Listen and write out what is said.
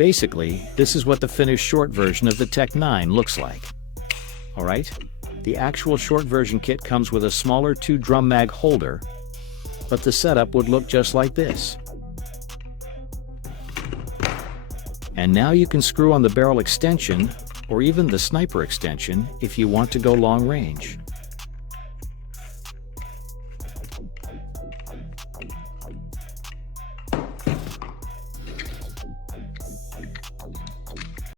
Basically, this is what the finished short version of the Tech 9 looks like. Alright, the actual short version kit comes with a smaller 2-drum mag holder, but the setup would look just like this. And now you can screw on the barrel extension, or even the sniper extension, if you want to go long range.